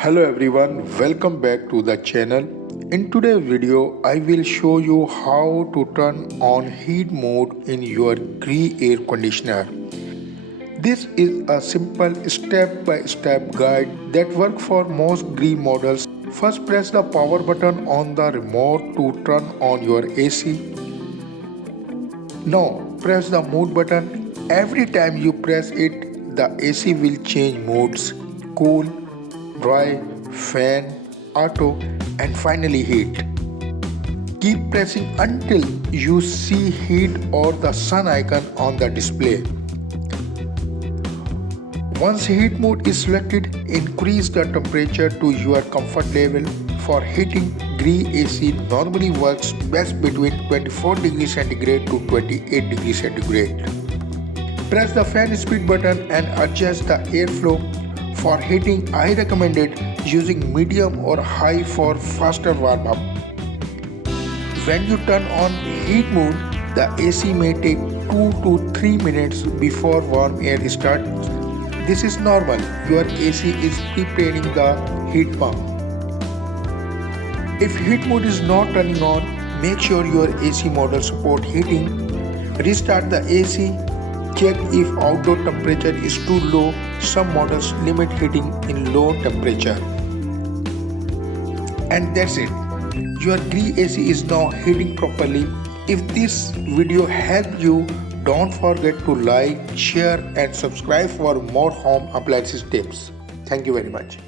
Hello everyone, welcome back to the channel. In today's video, I will show you how to turn on heat mode in your Gree air conditioner. This is a simple step-by-step guide that works for most Gree models. First, press the power button on the remote to turn on your AC. Now, press the mode button. Every time you press it, the AC will change modes: cool, dry, fan, auto, and finally heat. Keep pressing until you see heat or the sun icon on the display. Once heat mode is selected, increase the temperature to your comfort level. For heating, Gree AC normally works best between 24 degrees centigrade to 28 degrees centigrade. Press the fan speed button and adjust the airflow. For heating, I recommended using medium or high for faster warm up. When you turn on heat mode, the AC may take 2 to 3 minutes before warm air starts. This is normal. Your AC is preparing the heat pump. If heat mode is not turning on, make sure your AC model support heating. Restart the AC. Check if outdoor temperature is too low. Some models limit heating in low temperature. And that's it. Your Gree AC is now heating properly. If this video helped you, don't forget to like, share and subscribe for more home appliances tips. Thank you very much.